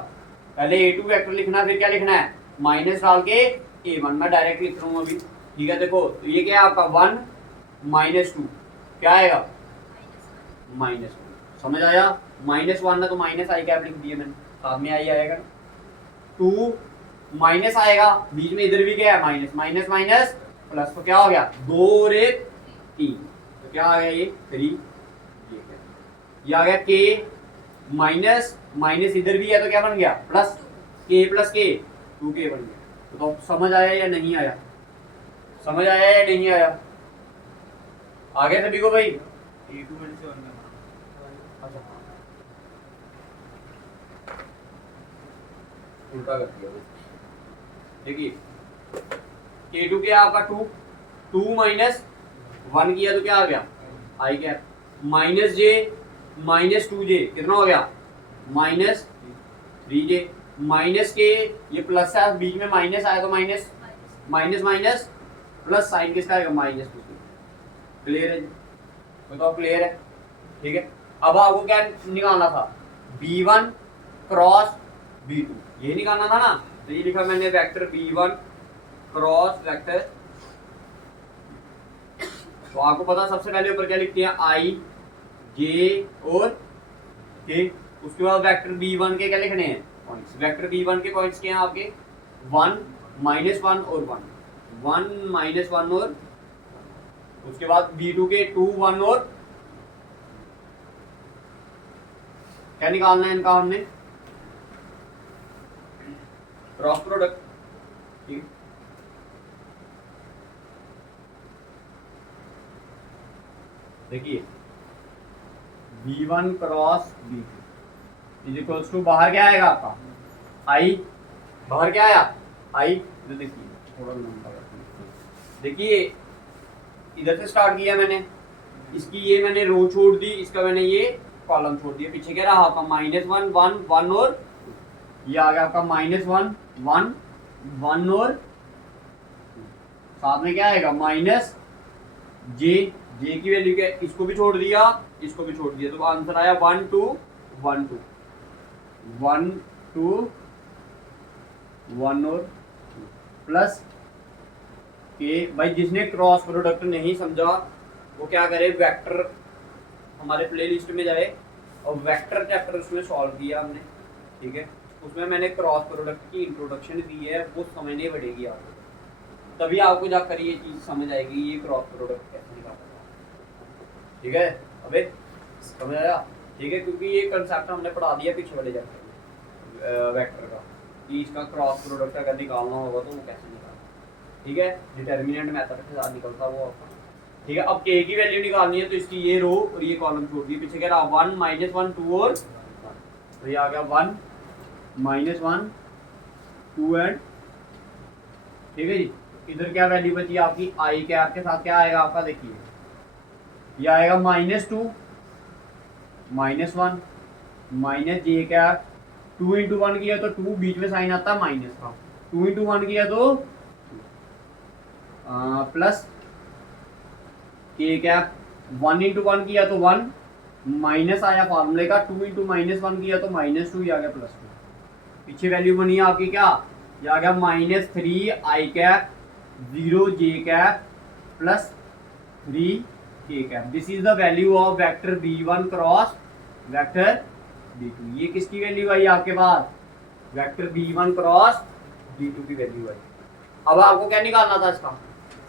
पहले a2 वेक्टर लिखना, फिर क्या लिखना है माइनस डाल के a1। मैं डायरेक्ट लिख रहा हूँ अभी, ठीक है। देखो तो ये क्या है आपका 1 माइनस 2 क्या आएगा माइनस 1। समझ आया, माइनस 1 ना तो माइनस आई कैप लिख दिया मैंने, साथ में आई आएगा। 2 माइनस आएगा, बीच में इधर भी क्या है माइनस, माइनस माइनस प्लस, तो क्या हो गया 2 और 1 3, तो क्या आ गया ये 3। ये आ गया k माइनस माइनस इधर भी है तो क्या बन गया plus, k plus k 2k बन गया। तो समझ आया या नहीं आया, समझ आया या नहीं आया, आ गया सभी को भाई। अच्छा उल्टा कर दिया। देखिए k2 क्या आपका 2 माइनस 1 किया तो क्या आ गया i cap minus j minus 2j कितना हो गया माइनस 3j माइनस के ये प्लस है, बीच में माइनस आया तो minus minus minus plus sign किसका आएगा माइनस 2। क्लियर है जी, बताओ क्लियर है, ठीक है। अब आपको क्या निकालना था b1 क्रॉस b2, ये निकालना था ना। तो ये लिखा मैंने वेक्टर b1 क्रॉस वेक्टर। तो आपको पता सबसे पहले ऊपर क्या लिखते हैं आई जे और के, उसके बाद वेक्टर b1 के क्या लिखने हैं पॉइंट्स। वेक्टर b1 के पॉइंट्स क्या हैं आपके 1 माइनस 1 और 1 माइनस 1 और, उसके बाद b2 के 2 1 और, क्या निकालना है इनका हमने क्रॉस प्रोडक्ट, ठीक है। देखिए b1 cross b2 is equals to, बाहर क्या आएगा आपका आई, बाहर क्या आया आई। देखिए थोड़ा लंबा, देखिए इधर से स्टार्ट किया मैंने, इसकी ये मैंने रो छोड़ दी, इसका मैंने ये कॉलम छोड़ दिया। पीछे क्या रहा आपका माइनस 1 1 1 और ये आ गया आपका माइनस 1 1 1 और साथ में क्या आएगा माइनस जे, जे की वैल्यू क्या, इसको भी छोड़ दिया इसको भी छोड़ दिया, तो आंसर आया 1 2 1 2 1 2 1 और प्लस के। भाई जिसने क्रॉस प्रोडक्ट नहीं समझा वो क्या करे, वेक्टर हमारे प्लेलिस्ट में जाए और वेक्टर चैप्टर उसमें सॉल्व किया हमने, ठीक है। उसमें मैंने क्रॉस प्रोडक्ट की इंट्रोडक्शन दी है, वो समझनी पड़ेगी आपको, तभी आपको जाकर ये चीज़ समझ आएगी ये क्रॉस प्रोडक्ट कैसे निकालना, ठीक है। अबे समझ आया, ठीक है, क्योंकि ये कंसेप्ट हमने पढ़ा दिया पीछे वाले चैप्टर में वेक्टर का, कि इसका क्रॉस प्रोडक्ट अगर निकालना होगा तो वो कैसे निकालना, ठीक है। डिटर्मिनेंट मेथड के साथ निकलता वो आपका, ठीक है। अब k की वैल्यू निकालनी है तो इसकी ये रो और ये कॉलम छोड़ दिए, पीछे कह रहा 1 माइनस 1 2 और 1, तो ये आ गया 1 -1 2 एंड ठीक है जी। इधर क्या वैल्यू बची आपकी आई कैप के साथ क्या आएगा आपका, देखिए ये आएगा -2 -1 माइनस जे कैप 2 इंटू 1 किया तो 2 बीच में साइन आता है माइनस का, 2 इंटू 1 किया तो प्लस के कैप 1 इंटू 1 किया तो 1 माइनस आया फार्मूले का, 2 इंटू -1 किया तो -2 ही आ गया +2। पीछे वैल्यू बनी है आपकी क्या, ये आ गया -3 आई कैप 0 जे कैप प्लस 3 के cap. This is the value of vector b1 cross vector b2। ये किसकी वैल्यू आई आपके पास, वेक्टर b1 क्रॉस b2 की वैल्यू आई। अब आपको क्या निकालना था, इसका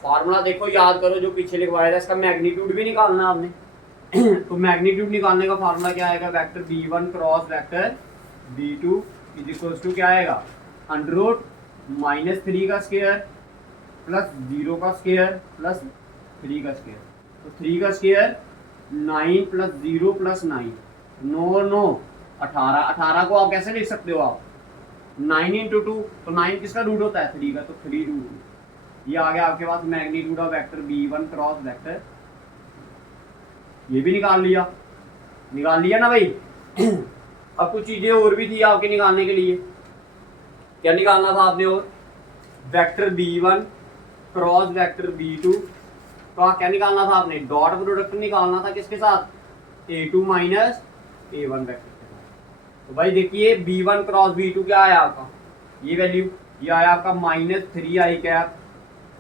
फार्मूला देखो याद करो जो पीछे लिखवाया था, इसका मैग्नीट्यूड भी निकालना है आपने। तो मैग्नीट्यूड निकालने का फार्मूला क्या आएगा, vector b1 cross vector b2 is equals to क्या आएगा, अंडर -3 का स्क्वायर प्लस 0 का स्क्वायर प्लस 3 का स्क्वायर। तो 3 का स्क्वायर 9 प्लस 0 प्लस 9 9 9 18। 18 को आप कैसे लिख सकते हो आप, 9 इंटू 2, तो 9 किसका रूट होता है 3 का, तो 3 रूट। ये आ गया आपके पास magnitude of vector b1 cross vector. ये भी निकाल लिया ना भाई। अब कुछ चीजें और भी थी आपके निकालने के लिए। क्या निकालना था आपने, और vector b1 cross vector b2 का क्या निकालना था आपने, डॉट प्रोडक्ट निकालना था किसके साथ, a2 माइनस a1 वेक्टर के साथ। तो भाई देखिए b1 क्रॉस b2 क्या आया आपका, ये वैल्यू, ये आया आपका -3 आई कैप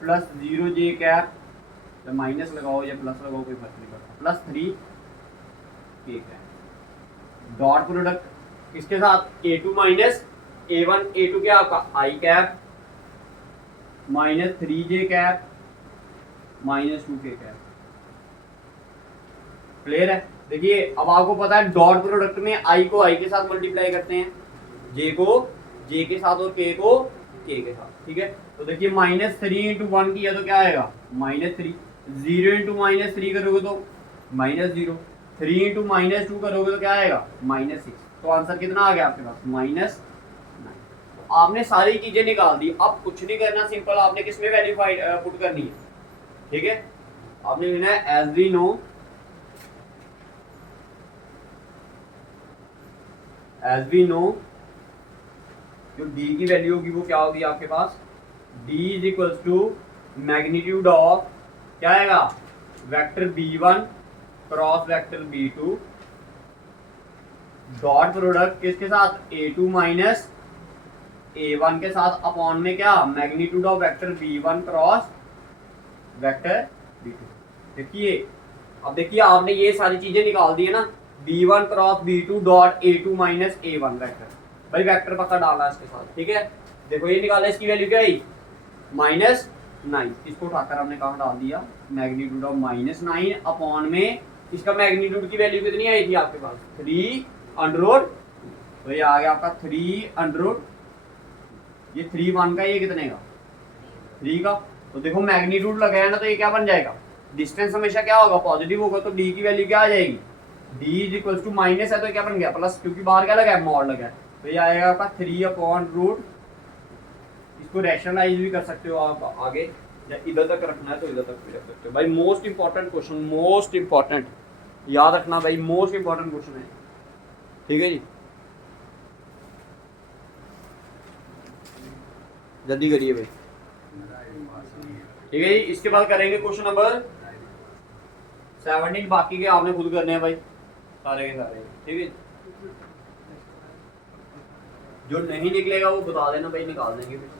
प्लस 0 जे कैप, तो माइनस लगाओ या प्लस लगाओ कोई फर्क नहीं पड़ता, प्लस 3 के कैप। डॉट प्रोडक्ट किसके साथ, a2 माइनस a1, a2 क्या आपका आई कैप -3 जे कैप -2 के कैप। क्लियर है। देखिए अब आपको पता है डॉट प्रोडक्ट में आई को आई के साथ मल्टीप्लाई करते हैं, जे को जे के साथ और के को के के साथ, ठीक है। तो देखिए -3 इंटू 1 किया तो क्या आएगा -3, 0 इंटू -3 करोगे तो -0, 3 इंटू -2 करोगे तो क्या आएगा -6। तो आंसर कितना आ गया आपके पास -9। तो आपने सारी चीजें निकाल दी, अब कुछ नहीं करना, सिंपल आपने किसमें वैल्यू पुट करनी है, ठीक है। आपने लिखना है एज वी नो, जो d की वैल्यू होगी वो क्या होगी आपके पास, d is equals to magnitude of क्या आएगा, vector b1 cross vector b2 dot product किसके साथ, a2 माइनस a1 के साथ अपॉन में क्या, magnitude of vector b1 cross vector b2। देखिए अब देखिए आपने ये सारी चीजें निकाल दी है ना, b1 cross b2 dot a2 minus a1 vector. भाई वेक्टर पक्का डालना है इसके साथ, ठीक है। देखो ये निकाला, इसकी वैल्यू क्या आई -9, इसको उठाकर हमने कहाँ डाल दिया, मैग्नीट्यूड ऑफ -9 अपॉन में इसका मैग्नीट्यूड की वैल्यू कितनी आई थी आपके पास 3 तो ये आ गया आपका 3 ये 3 1 का, ये कितने का 3 का। तो देखो मैग्नीट्यूड लगाया ना, तो ये क्या बन जाएगा, डिस्टेंस हमेशा क्या होगा पॉजिटिव होगा, तो d की वैल्यू क्या आ जाएगी, d is equal to minus है तो क्या बन गया प्लस, क्योंकि बाहर क्या लगा है मॉड लगा है, तो ये आएगा आपका 3/√। इसको रैशनलाइज भी कर सकते हो आप आगे, या इधर तक रखना है तो इधर तक भी रख सकते हो। भाई most important question, most important याद रखना भाई, मोस्ट इंपॉर्टेंट क्वेश्चन है, ठीक है जी। जल्दी करिए भाई, ठीक है जी। इसके बाद करेंगे क्वेश्चन नंबर 17, बाकी के आपने खुद करने हैं भाई सारे के सारे, ठीक है। जो नहीं निकलेगा वो बता देना भाई, निकाल देंगे फिर।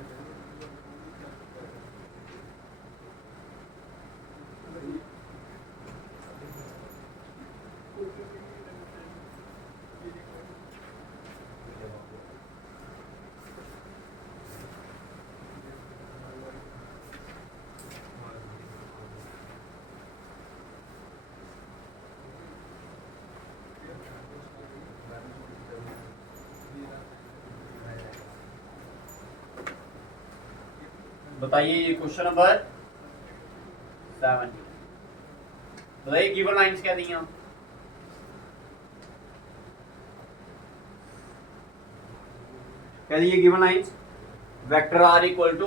बताइए ये क्वेश्चन नंबर 7, बताइए गिवन लाइंस क्या दी हैं। क्या दिए given lines, vector r equal to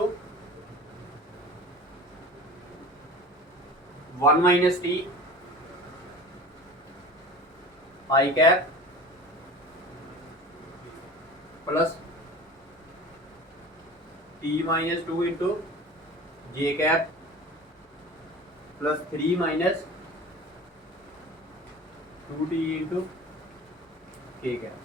1 minus t i cap plus t minus 2 into j cap plus 3 minus 2t into k cap.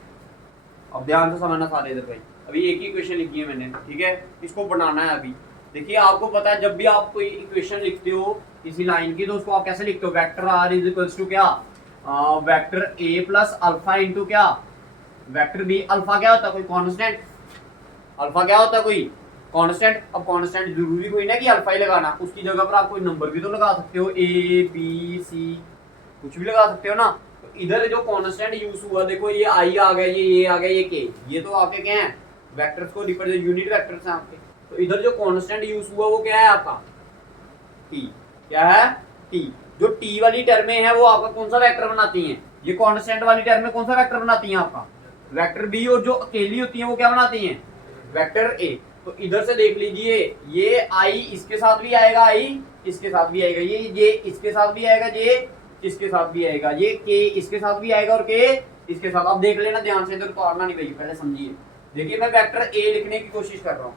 अब ध्यान से समझना सारे इधर भाई, अभी एक ही इक्वेशन लिखी है मैंने, ठीक है, इसको बनाना है अभी। देखिए आपको पता है जब भी आप कोई इक्वेशन लिखते हो किसी लाइन की, तो उसको आप कैसे लिखते हो, vector r is equals to क्या, vector a plus alpha into क्या, वेक्टर बी। अल्फा क्या होता है, कोई कांस्टेंट, अल्फा क्या होता है, कोई कांस्टेंट। अब कांस्टेंट जरूरी कोई ना कि अल्फा ही लगाना, उसकी जगह पर आप कोई नंबर भी तो लगा सकते हो, ए बी सी कुछ भी लगा सकते हो ना। तो इधर जो कांस्टेंट यूज हुआ, देखो ये आई आ गया, ये आ गया, ये के, ये तो आपके क्या है, वेक्टर्स को रिप्रेजेंट, यूनिट वेक्टर्स हैं आपके। तो इधर जो कांस्टेंट यूज हुआ वो क्या है आपका, टी। क्या है, टी। जो टी वाली टर्में है वो आपका कौन सा वेक्टर बनाती हैं, ये कांस्टेंट वाली टर्में कौन सा वेक्टर बनाती हैं आपका, वेक्टर बी। और जो अकेली होती हैं वो क्या बनाती हैं, वेक्टर ए। तो इधर से देख लीजिए, ये आई इसके साथ भी आएगा, आई इसके साथ भी आएगा, ये इसके साथ भी आएगा, ये इसके साथ भी आएगा, ये के इसके साथ भी आएगा और के इसके साथ। आप देख लेना ध्यान से, इधर तो आना नहीं भाई, पहले समझिए। देखिए मैं वेक्टर ए लिखने की कोशिश कर रहा हूँ,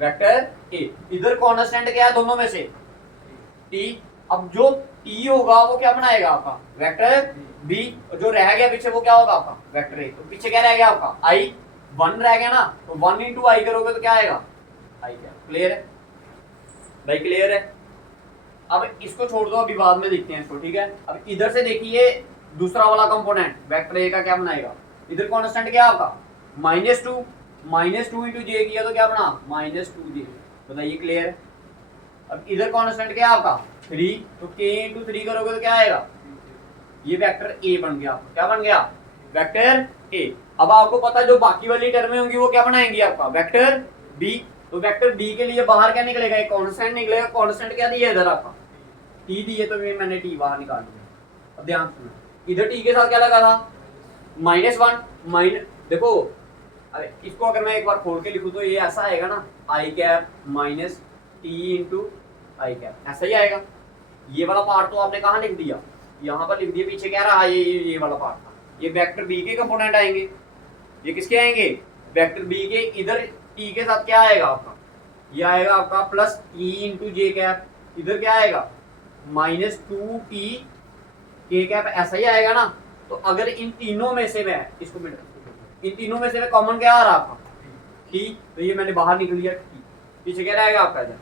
वेक्टर ए। इधर कांस्टेंट क्या है दोनों में से, टी। अब जो टी होगा वो क्या बनाएगा आपका, वेक्टर बी। जो रह गया पीछे वो क्या होगा आपका, वेक्टर ए। तो पीछे क्या रह गया आपका, आई 1 रह गया ना, तो 1 इंटू आई करोगे तो क्या आएगा, आई क्या। क्लियर है भाई, क्लियर है। अब इसको छोड़ दो, अभी बाद में देखते हैं इसको, ठीक है। अब इधर से देखिए दूसरा वाला कंपोनेंट वेक्टर ए का क्या बनाएगा, इधर कांस्टेंट क्या आपका -2, -2 इंटू जे किया तो क्या बना, -2j। बताइए क्लियर है। अब इधर कांस्टेंट क्या आपका 3, तो k इंटू 3 करोगे तो क्या आएगा, ये वेक्टर ए बन गया आपका। क्या बन गया, वेक्टर ए। अब आपको पता है जो बाकी वाली टर्में होंगी वो क्या बनाएंगी आपका, वेक्टर बी। तो वेक्टर बी के लिए बाहर क्या निकलेगा, एक कांस्टेंट निकलेगा। कांस्टेंट क्या दिया इधर आपका, टी दिए, तो मैंने टी बाहर निकाल दिया। अब ध्यान सुनो, इधर टी के साथ क्या लगा था, -1 देखो, अरे इसको अगर मैं एक बार खोल के लिखूं तो ये ऐसा आएगा ना, आई cap minus T into i cap, ऐसा ही आएगा। ये वाला पार्ट तो आपने कहाँ लिख दिया, यहाँ पर लिख दिया। पीछे क्या रहा, ये वाला पार्ट था, ये वेक्टर बी के कंपोनेंट आएंगे। ये किसके आएंगे, वेक्टर बी के। इधर टी के साथ क्या आएगा आपका, ये आएगा आपका plus E into j cap. इधर क्या आएगा -2t के कैप, ऐसा ही आएगा ना। तो अगर इन तीनों में से मैं इसको इन तीनों में से मैं कॉमन क्या आ रहा आपका, टी। तो ये मैंने बाहर निकल लिया टी। पीछे क्या रहेगा आपका इधर,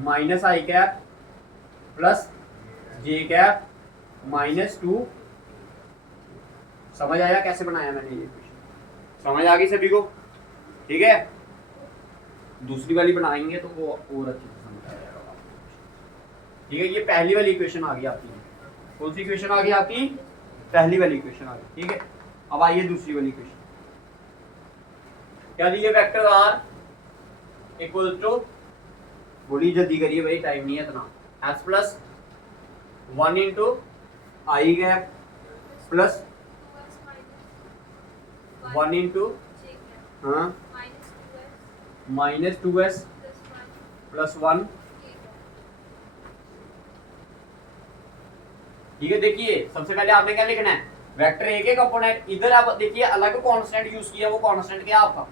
माइनस आई कैप प्लस जे कैप -2। समझ आया कैसे बनाया मैंने ये क्वेश्चन, समझ आ गई सभी को, ठीक है। दूसरी वाली बनाएंगे तो वो और अच्छे से समझ आ जाएगा, ठीक है। ये पहली वाली इक्वेशन आ गई आपकी, कौन सी इक्वेशन आ गई आपकी, पहली वाली इक्वेशन आ गई, ठीक है। अब आइए दूसरी वाली इक्वेशन, क्या दी है, वेक्टर आर इक्वल टू, बोली जल्दी करिए भाई, टाइम नहीं है इतना, S plus 1 into i cap plus 1 into हाँ -2s प्लस 1, ठीक है। देखिए सबसे पहले आपने क्या लिखना है, वेक्टर ए के कंपोनेंट। इधर आप देखिए अलग कांस्टेंट यूज किया, वो कांस्टेंट क्या आपका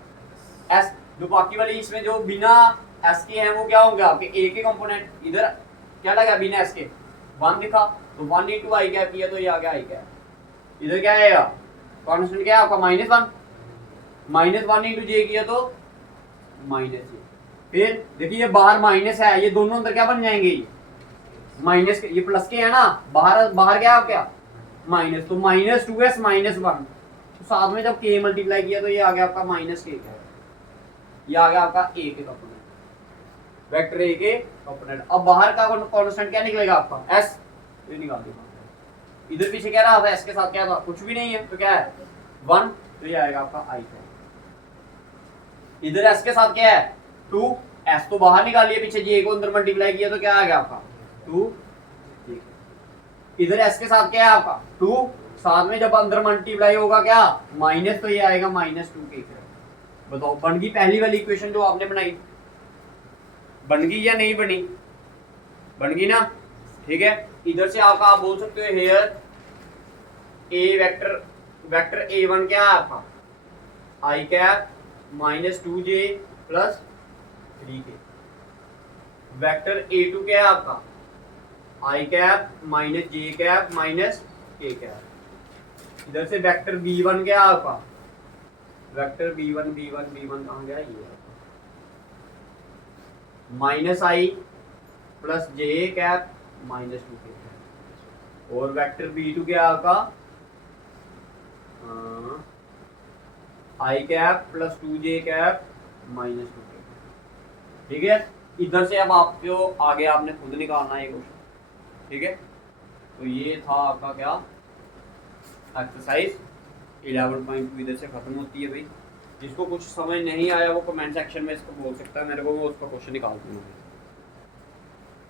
एस। जो बाकी वाली इसमें जो बिना एस के हैं वो क्या होंगे आपके ए के कंपोनेंट। इधर क्या लगा बिना एस के 1 दिखा, तो 1 इंटू आई कैप किया तो ये आ गया आई कैप। इधर क्या आएगा, कांस्टेंट क्या है आपका -1, -1 इंटू जे किया तो -j। फिर देखिए ये बाहर माइनस है, ये दोनों अंदर क्या बन जाएंगे, ये माइनस के, ये प्लस के है ना, बाहर क्या आप क्या माइनस, तो -2s -1। तो साथ में जब k मल्टीप्लाई किया तो ये आ गया आपका -k, ये आ गया आपका a के कंपोनेंट, वेक्टर a के कंपोनेंट। अब बाहर का कांस्टेंट क्या निकलेगा आपका s, ये निकाल दिया। इधर पीछे क्या रहा था, s के साथ क्या था, कुछ भी नहीं है, तो क्या है 1, तो ये आएगा आपका i का। इधर s के साथ क्या है 2, s तो बाहर निकालिए, पीछे j को अंदर मल्टीप्लाई किया तो क्या आ गया आपका 2। इधर s के साथ क्या है आपका 2, साथ में जब अंदर मल्टीप्लाई होगा क्या माइनस, तो ये आएगा -2 के। बताओ बन गई पहली वाली इक्वेशन जो आपने बनाई, बन गई या नहीं बनी? बन गई ना, ठीक है। इधर से आपका आप बोल सकते हो हेयर ए वेक्टर, वेक्टर A1 क्या है आपका, i cap minus 2j plus 3k। Vector A2 क्या है आपका, i cap minus j cap minus k cap. इधर से वेक्टर B1 क्या है आपका, वेक्टर B1 कहाँ गया, ये minus i plus j cap minus 2k। और वेक्टर B2 क्या है आपका, i cap plus 2j cap minus 2k। ठीक है, इधर से अब आपको आगे आपने खुद निकालना है क्वेश्चन, ठीक है। तो ये था आपका क्या, एक्सरसाइज 11.2 इधर से खत्म होती है भाई। जिसको कुछ समझ नहीं आया वो कमेंट सेक्शन में इसको बोल सकता है मेरे को, वो उसका क्वेश्चन निकाल दूंगा।